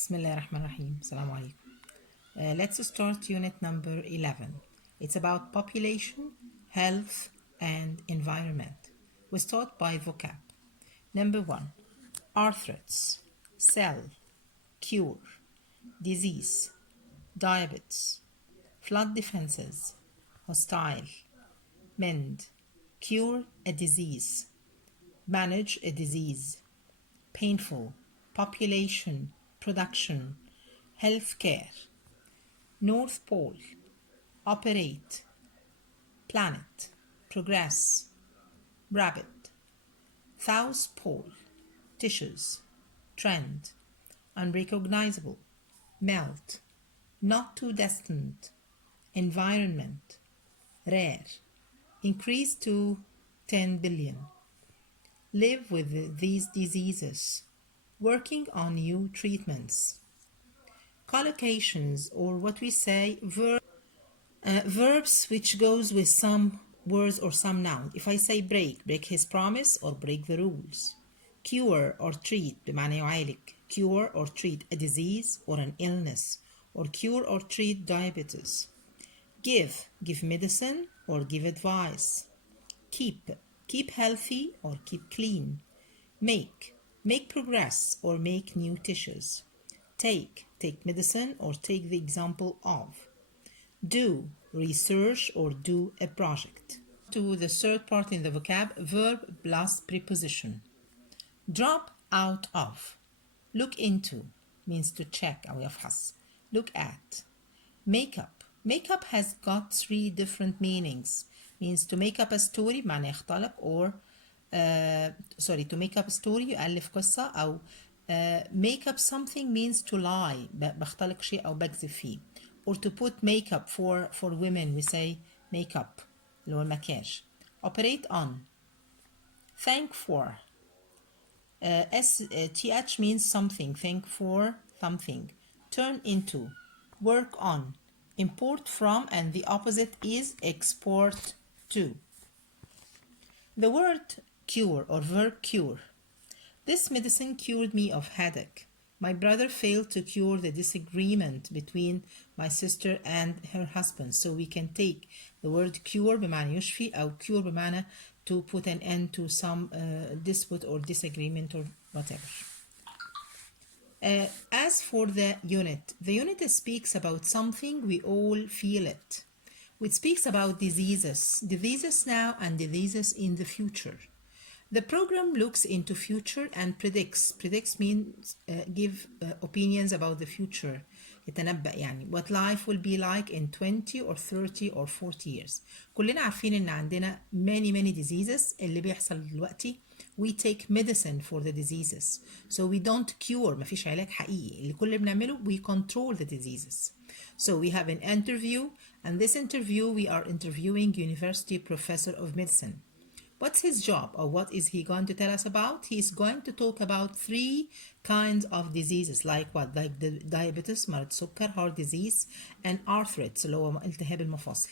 Bismillah ar-Rahman ar-Rahim. Assalamu alaikum. Let's start unit number 11. It's about population, health, and environment. We start by vocab. Number 1. Arthritis, cell, cure, disease, diabetes, flood defenses, hostile, mend, cure a disease, manage a disease, painful, population, production, healthcare, North Pole, operate, planet, progress, rabbit, South Pole, tissues, trend, unrecognizable, melt, not too distant, environment, rare, increase to 10 billion, live with these diseases, working on new treatments. Collocations, or what we say verbs which goes with some words or some noun. If I say break his promise or break the rules. Cure or treat بمعنى يعالج. Cure or treat a disease or an illness, or cure or treat diabetes. Give medicine or give advice. Keep healthy or keep clean. Make progress or make new tissues. Take medicine or take the example of. Do research or do a project. To the third part in the vocab, verb plus preposition. Drop out of. Look into means to check أو يفحص. Look at. Make up has got 3 different meanings. Means to make up a story بمعنى يختلق, or to make up a story يؤلف قصة, أو make up something means to lie بختلق شيء أو بكذب فيه. Or to put makeup for women we say makeup اللي هو المكياج. Operate on. Thank for. th means something. Thank for something. Turn into. Work on. Import from, and the opposite is export to. The word cure or verb cure. This medicine cured me of headache. My brother failed to cure the disagreement between my sister and her husband. So we can take the word cure بمعنى يشفي, أو cure بمعنى to put an end to some dispute or disagreement or whatever. As for the unit speaks about something we all feel it. It speaks about diseases now and diseases in the future. The program looks into future and predicts. Predicts means give opinions about the future. يتنبأ يعني what life will be like in 20 or 30 or 40 years. كلنا عارفين إن عندنا many diseases اللي بيحصل دلوقتي. We take medicine for the diseases. So we don't cure. مفيش علاج حقيقي. اللي كل اللي بنعمله we control the diseases. So we have an interview, and this interview we are interviewing university professor of medicine. What's his job, or what is he going to tell us about? He is going to talk about 3 kinds of diseases. Like what? Like the diabetes, مرض سكر, heart disease, and arthritis اللي هو التهاب المفاصل.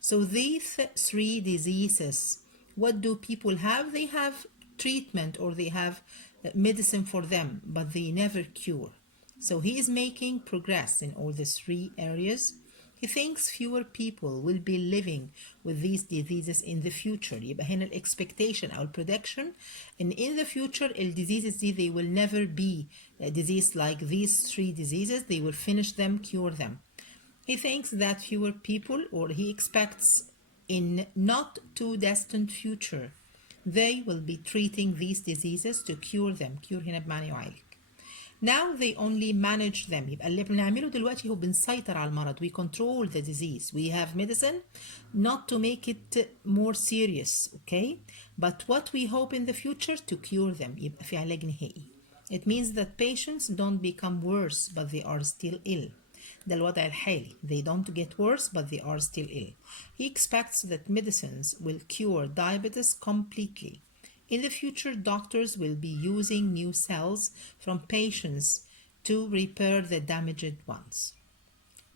So these 3 diseases, what do people have? They have treatment or they have medicine for them, but they never cure. So he is making progress in all these 3 areas. He thinks fewer people will be living with these diseases in the future. يبقى هنا expectation أو prediction and in the future diseases they will never be a disease like these 3 diseases. They will finish them, cure them. He thinks that fewer people, or he expects in not too distant future, they will be treating these diseases to cure them. Cure هنا بمعنى يعالج. Now they only manage them. يبقى اللي بنعمله دلوقتي هو بنسيطر على المرض. We control the disease. We have medicine not to make it more serious, okay? But what we hope in the future to cure them. يبقى في علاج نهائي. It means that patients don't become worse, but they are still ill. ده الوضع الحالي. They don't get worse, but they are still ill. He expects that medicines will cure diabetes completely. In the future, doctors will be using new cells from patients to repair the damaged ones.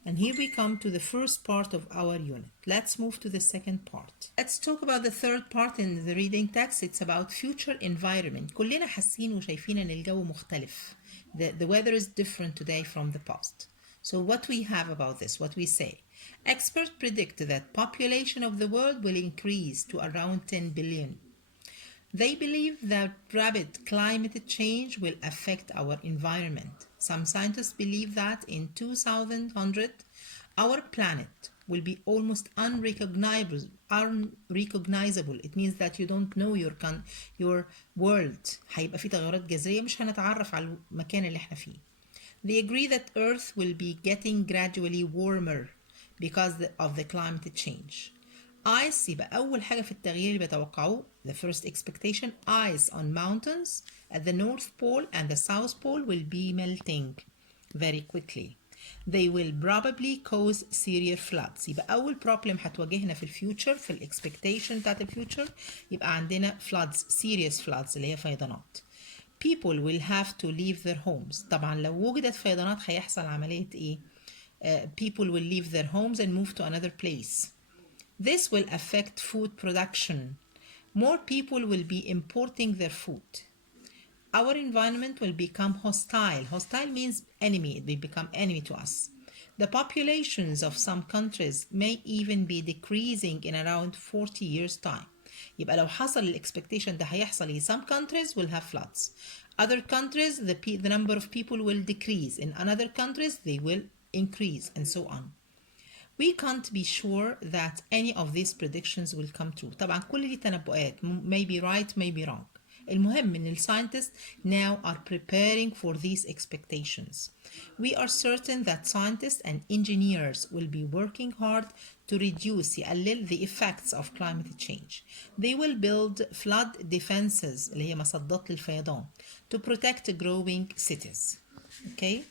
And here we come to the first part of our unit. Let's move to the second part. Let's talk about the third part in the reading text. It's about future environment. كلنا حاسين وشايفين ان الجو مختلف. The weather is different today from the past. So what we have about this, what we say. Experts predict that population of the world will increase to around 10 billion. They believe that rapid climate change will affect our environment. Some scientists believe that in 2100, our planet will be almost unrecognizable. It means that you don't know your world. هيبقى في تغيرات جذرية مش هنتعرف على المكان اللي احنا فيه. They agree that Earth will be getting gradually warmer because of the climate change. Ice يبقى أول حاجة في التغيير اللي بيتوقعوه the first expectation ice on mountains at the North Pole and the South Pole will be melting very quickly. They will probably cause severe floods. يبقى أول problem هتواجهنا في الفيوتشر في الإكسبكتيشن بتاعت الفيوتشر يبقى عندنا floods serious floods اللي هي فيضانات. People will have to leave their homes. طبعا لو وجدت فيضانات هيحصل عملية إيه؟ People will leave their homes and move to another place. This will affect food production. More people will be importing their food. Our environment will become hostile. Hostile means enemy. It will become enemy to us. The populations of some countries may even be decreasing in around 40 years' time. يبقى لو حصل الاكسبكتيشن ده هيحصل some countries will have floods. Other countries the number of people will decrease. In other countries they will increase and so on. We can't be sure that any of these predictions will come true. طبعا كل دي تنبؤات may be right may be wrong. المهم ان ال scientists now are preparing for these expectations. We are certain that scientists and engineers will be working hard to reduce يقلل the effects of climate change. They will build flood defenses اللي هي مصدات للفيضان to protect growing cities. Okay?